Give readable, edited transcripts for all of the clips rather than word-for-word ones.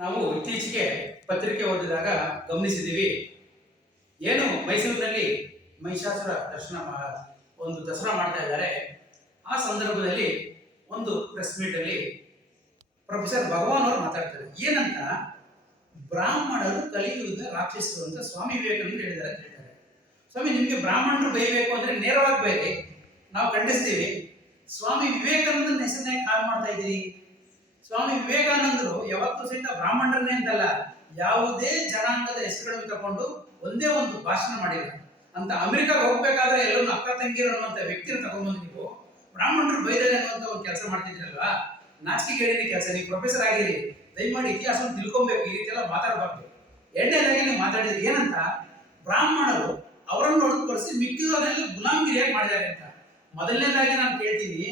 ನಾವು ಇತ್ತೀಚೆಗೆ ಪತ್ರಿಕೆ ಓದಿದಾಗ ಗಮನಿಸಿದ್ದೀವಿ. ಏನು ಮೈಸೂರಿನಲ್ಲಿ ಮಹಿಷಾಸುರ ಒಂದು ದಸರಾ ಮಾಡ್ತಾ ಇದ್ದಾರೆ. ಆ ಸಂದರ್ಭದಲ್ಲಿ ಒಂದು ಪ್ರೆಸ್ ಮೀಟ್ ಅಲ್ಲಿ ಪ್ರೊಫೆಸರ್ ಭಗವಾನ್ ಅವರು ಮಾತಾಡ್ತಾರೆ. ಏನಂತ, ಬ್ರಾಹ್ಮಣರು ಕಲಿಯುವುದ ರಾಕ್ಷಸರು ಅಂತ ಸ್ವಾಮಿ ವಿವೇಕಾನಂದರು ಹೇಳಿದ್ದಾರೆ ಅಂತ ಹೇಳ್ತಾರೆ. ಸ್ವಾಮಿ, ನಿಮಗೆ ಬ್ರಾಹ್ಮಣರು ಬೈಬೇಕು ಅಂದ್ರೆ ನೇರವಾಗಿ ಬೈರಿ, ನಾವು ಖಂಡಿಸ್ತೀವಿ. ಸ್ವಾಮಿ ವಿವೇಕಾನಂದನ ಹೆಸರನ್ನೇ ಕಾಲ್ ಮಾಡ್ತಾ ಇದ್ದೀರಿ. ಸ್ವಾಮಿ ವಿವೇಕಾನಂದರು ಯಾವತ್ತೂ ಸಹಿತ ಬ್ರಾಹ್ಮಣರನ್ನೇ ಅಂತಲ್ಲ, ಯಾವುದೇ ಜನಾಂಗದ ಹೆಸರುಗಳನ್ನು ತಗೊಂಡು ಒಂದೇ ಒಂದು ಭಾಷಣ ಮಾಡಿಲ್ಲ ಅಂತ. ಅಮೆರಿಕಾಗೆ ಹೋಗ್ಬೇಕಾದ್ರೆ ಎಲ್ಲರೂ ಅಕ್ಕ ತಂಗಿರು ಅನ್ನುವಂಥ ವ್ಯಕ್ತಿನ ತಗೊಂಡ್ಬಂದು ನೀವು ಬ್ರಾಹ್ಮಣರು ಬೈದರೆ ಅನ್ನುವಂಥ ಒಂದು ಕೆಲಸ ಮಾಡ್ತಿದ್ದೀರಲ್ವಾ, ನಾಚಿಕೆಗೇಡಿನ ಕೆಲಸ. ನೀವು ಪ್ರೊಫೆಸರ್ ಆಗಿರಿ, ದಯಮಾಡಿ ಇತಿಹಾಸವನ್ನು ತಿಳ್ಕೊಬೇಕು, ಈ ರೀತಿ ಎಲ್ಲ ಮಾತಾಡಬಾರ್ದು. ಎರಡನೇದಾಗಿ ನೀವು ಮಾತಾಡಿದ್ರಿ ಏನಂತ, ಬ್ರಾಹ್ಮಣರು ಅವರನ್ನು ಹೊರತುಪಡಿಸಿ ಮಿಕ್ಕಿದವರೆಲ್ಲ ಗುಲಾಮಗಿರಿಯಾಗಿ ಮಾಡಿದ್ದಾರೆ ಅಂತ. ಮೊದಲನೇದಾಗಿ ನಾನು ಕೇಳ್ತೀನಿ,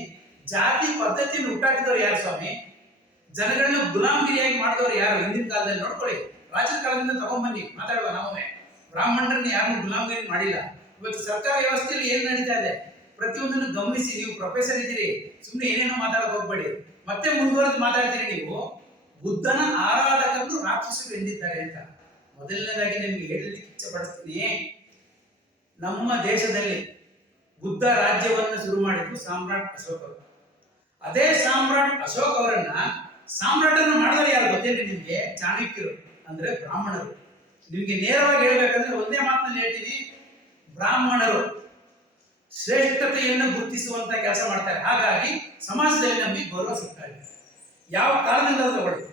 ಜಾತಿ ಪದ್ಧತಿಯನ್ನು ಹುಟ್ಟಾಕಿದವರು ಯಾರು ಸ್ವಾಮಿ? ಜನಗಳನ್ನ ಗುಲಾಮಗಿರಿಯಾಗಿ ಮಾಡಿದವರು ಯಾರು? ಹಿಂದಿನ ಕಾಲದಲ್ಲಿ ನೋಡ್ಕೊಳ್ಳಿ, ರಾಜರ ಕಾಲದಿಂದ ತಗೊಂಡ್ಬನ್ನಿ, ಮಾತಾಡುವ. ನಾವೇ ಬ್ರಾಹ್ಮಣರನ್ನ ಯಾರನ್ನು ಗುಲಾಮಗಿರಿ ಮಾಡಿಲ್ಲ. ಇವತ್ತು ಸರ್ಕಾರ ವ್ಯವಸ್ಥೆಯಲ್ಲಿ ಏನ್ ನಡೀತಾ ಇದೆ ಪ್ರತಿಯೊಂದನ್ನು ಗಮನಿಸಿ. ನೀವು ಪ್ರೊಫೆಸರ್ ಇದ್ದೀರಿ, ಸುಮ್ಮನೆ ಏನೇನೋ ಮಾತಾಡಕ್ ಹೋಗ್ಬೇಡಿ. ಮತ್ತೆ ಮುಂದುವರೆದು ಮಾತಾಡ್ತೀರಿ ನೀವು. ಬುದ್ಧನ ಆರಾಧಕರನ್ನು ರಾಕ್ಷಸರು ಎಂದಿದ್ದಾರೆ ಅಂತ. ಮೊದಲನೇದಾಗಿ ನಿಮ್ಗೆ ಹೇಳಲಿಕ್ಕೆ ಇಚ್ಛೆ ಪಡಿಸ್ತೀನಿ, ನಮ್ಮ ದೇಶದಲ್ಲಿ ಬುದ್ಧ ರಾಜ್ಯವನ್ನು ಶುರು ಮಾಡಿದ್ದು ಸಾಮ್ರಾಟ್ ಅಶೋಕ್ ಅವರು. ಅದೇ ಸಾಮ್ರಾಟ್ ಅಶೋಕ್ ಅವರನ್ನ ಸಾಮ್ರಾಟನ್ನು ಮಾಡಿದವರು ಯಾರು ಗೊತ್ತೇನ್ರಿ ನಿಮ್ಗೆ? ಚಾಣಕ್ಯರು, ಅಂದ್ರೆ ಬ್ರಾಹ್ಮಣರು. ನಿಮ್ಗೆ ನೇರವಾಗಿ ಹೇಳ್ಬೇಕಂದ್ರೆ ಒಂದೇ ಮಾತನ್ನು ಹೇಳ್ತೀನಿ, ಬ್ರಾಹ್ಮಣರು ಶ್ರೇಷ್ಠತೆಯನ್ನು ಗುರುತಿಸುವಂತ ಕೆಲಸ ಮಾಡ್ತಾರೆ. ಹಾಗಾಗಿ ಸಮಾಜದಲ್ಲಿ ನಮಗೆ ಗೌರವ ಸಿಗ್ತಾ ಇದೆ. ಯಾವ ಕಾಲದಿಂದ ತಗೊಳ್ಳಿ,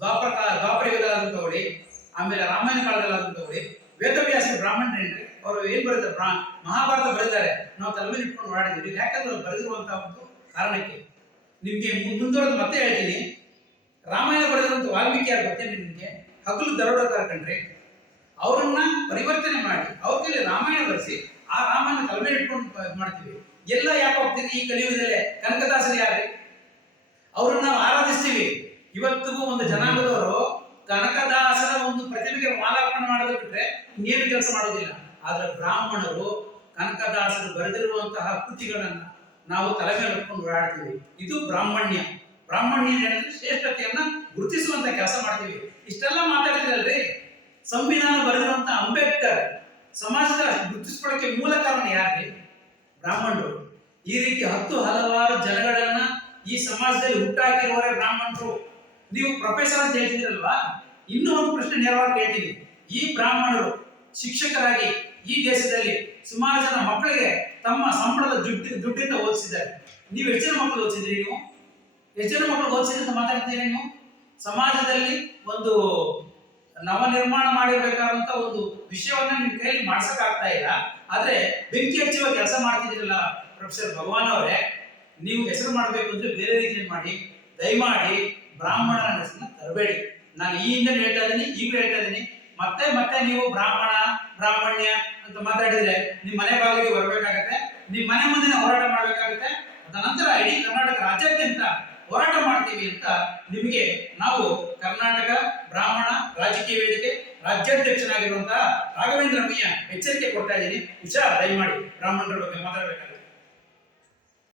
ದ್ವಾಪರ ಯುಗದಲ್ಲಾದ್ರೂ ತಗೊಳ್ಳಿ, ಆಮೇಲೆ ರಾಮಾಯಣ ಕಾಲದಲ್ಲಾದ್ರೂ ತಗೊಳ್ಳಿ. ವೇದವ್ಯಾಸ ಬ್ರಾಹ್ಮಣರೇನ್ರಿ, ಅವರು ಏನ್ ಬರೀತಾರೆ? ಮಹಾಭಾರತ ಬರೀತಾರೆ. ನಾವು ತಲೆ ಮೇಲೆ ಇಟ್ಕೊಂಡು ಓಡಾಡಿದ್ವಿ, ಯಾಕಂದ್ರೆ ಅವ್ರು ಬರೆದಿರುವಂತಹ ಒಂದು ಕಾರಣಕ್ಕೆ. ನಿಮ್ಗೆ ಮುಂದುವರೆದು ಮತ್ತೆ ಹೇಳ್ತೀನಿ, ರಾಮಾಯಣ ಬರೆದಿರುವಂತ ವಾಲ್ಮೀಕಿ ಯಾರು ಗೊತ್ತೇನೆ ನಿಮ್ಗೆ? ಹಗಲು ದರೋಡೆಗಾರ ಕಣ್ರಿ. ಅವರನ್ನ ಪರಿವರ್ತನೆ ಮಾಡಿ ಅವ್ರ ಕೈಲಿ ರಾಮಾಯಣ ಬರೆಸಿ, ಆ ರಾಮಾಯಣ ತಲೆ ಮೇಲೆ ಇಟ್ಕೊಂಡು ಮಾಡ್ತೀವಿ. ಎಲ್ಲ ಯಾಕೆ ಹೋಗ್ತೀರಿ ಈ ಕಲಿಯುಗದಲ್ಲೇ? ಕನಕದಾಸರು ಯಾರು? ಅವ್ರನ್ನ ನಾವು ಆರಾಧಿಸ್ತೀವಿ. ಇವತ್ತಿಗೂ ಒಂದು ಜನಾಂಗದವರು ಕನಕದಾಸರ ಒಂದು ಪ್ರತಿಮೆಗೆ ಮಾಲಾರ್ಪಣೆ ಮಾಡೋದು ಬಿಟ್ರೆ ಇನ್ನೇನು ಕೆಲಸ ಮಾಡೋದಿಲ್ಲ. ಆದ್ರೆ ಬ್ರಾಹ್ಮಣರು ಕನಕದಾಸರು ಬರೆದಿರುವಂತಹ ಕೃತಿಗಳನ್ನ ನಾವು ತಲೆ ಮೇಲೆ ಇಟ್ಕೊಂಡು ಓಡಾಡ್ತೀವಿ. ಇದು ಬ್ರಾಹ್ಮಣ್ಯ. ಬ್ರಾಹ್ಮಣ್ಯ ಹೇಳಿದ್ರೆ ಶ್ರೇಷ್ಠತೆಯನ್ನ ಗುರುತಿಸುವಂತ ಕೆಲಸ ಮಾಡ್ತೀವಿ. ಇಷ್ಟೆಲ್ಲ ಮಾತಾಡ್ತೀರಲ್ರಿ, ಸಂವಿಧಾನ ಬರೆದಿರುವಂತ ಅಂಬೇಡ್ಕರ್ ಸಮಾಜದ ಗುರುತಿಸ್ಕೊಳ್ಳೋಕೆ ಮೂಲ ಕಾರಣ ಯಾರ್ರಿ? ಬ್ರಾಹ್ಮಣರು. ಈ ರೀತಿ ಹಲವಾರು ಜನಗಳನ್ನ ಈ ಸಮಾಜದಲ್ಲಿ ಹುಟ್ಟಾಕಿರುವವರೇ ಬ್ರಾಹ್ಮಣರು. ನೀವು ಪ್ರೊಫೆಸರ್ ಅಂತ ಹೇಳ್ತಿದ್ರಲ್ವಾ, ಇನ್ನೂ ಒಂದು ಪ್ರಶ್ನೆ ನೇರವಾಗಿ ಕೇಳ್ತೀನಿ. ಈ ಬ್ರಾಹ್ಮಣರು ಶಿಕ್ಷಕರಾಗಿ ಈ ದೇಶದಲ್ಲಿ ಸುಮಾರು ಜನ ಮಕ್ಕಳಿಗೆ ತಮ್ಮ ಸಂಬಳದ ದುಡ್ಡಿಂದ ಓದಿಸಿದ್ದಾರೆ. ನೀವು ಎಷ್ಟು ಜನ ಮಕ್ಕಳು ಓದಿಸಿದ್ರಿ? ನೀವು ಎಷ್ಟು ಜನ ಮಕ್ಕಳು ಓದಿಸಿದ್ರಿ ಅಂತ ಮಾತಾಡ್ತೀರಿ ನೀವು? ಸಮಾಜದಲ್ಲಿ ಒಂದು ನವನಿರ್ಮಾಣ ಮಾಡಿರ್ಬೇಕಾದಂತ ಒಂದು ವಿಷಯವನ್ನ ನಿಮ್ ಕೈಯಲ್ಲಿ ಮಾಡ್ಸಕ್ ಆಗ್ತಾ ಇಲ್ಲ. ಆದ್ರೆ ಬೆಂಕಿ ಹಚ್ಚುವ ಕೆಲಸ ಮಾಡ್ತಿದ್ರಲ್ಲ ಪ್ರೊಫೆಸರ್ ಭಗವಾನ್ ಅವರೇ, ನೀವು ಹೆಸರು ಮಾಡಬೇಕು ಅಂದ್ರೆ ಬೇರೆ ರೀತಿಯಲ್ಲಿ ಮಾಡಿ. ದಯಮಾಡಿ ಬ್ರಾಹ್ಮಣನ ಹೆಸರನ್ನ ತರಬೇಡಿ. ನಾನು ಈ ಹಿಂದೆ ಹೇಳ್ತಾ ಇದ್ದೀನಿ, ಈಗಲೂ ಹೇಳ್ತಾ ಇದ್ದೀನಿ. ಮತ್ತೆ ಮತ್ತೆ ನೀವು ಬ್ರಾಹ್ಮಣ ಬ್ರಾಹ್ಮಣ್ಯ ಅಂತ ಮಾತಾಡಿದ್ರೆ ನಿಮ್ಮ ಮನೆ ಬಾಗಿಲಿಗೆ ಬರಬೇಕಾಗತ್ತೆ, ನಿಮ್ಮ ಮನೆ ಮುಂದೆ ಹೋರಾಟ ಮಾಡಬೇಕಾಗತ್ತೆ. ಅದ ನಂತರ ಇಡೀ ಕರ್ನಾಟಕ ರಾಜ್ಯಾದ್ಯಂತ ಹೋರಾಟ ಮಾಡ್ತೀವಿ ಅಂತ ನಿಮಗೆ ನಾವು ಕರ್ನಾಟಕ ಬ್ರಾಹ್ಮಣ ರಾಜಕೀಯ ವೇದಿಕೆ ರಾಜ್ಯಾಧ್ಯಕ್ಷನಾಗಿರುವಂತಹ ರಾಘವೇಂದ್ರ ಮಯ್ಯ ಎಚ್ಚರಿಕೆ ಕೊಡ್ತಾ ಇದ್ದೀನಿ. ಹುಷಾರ್, ದಯಮಾಡಿ ಬ್ರಾಹ್ಮಣರ ಬಗ್ಗೆ ಮಾತಾಡಬೇಕಾಗುತ್ತೆ.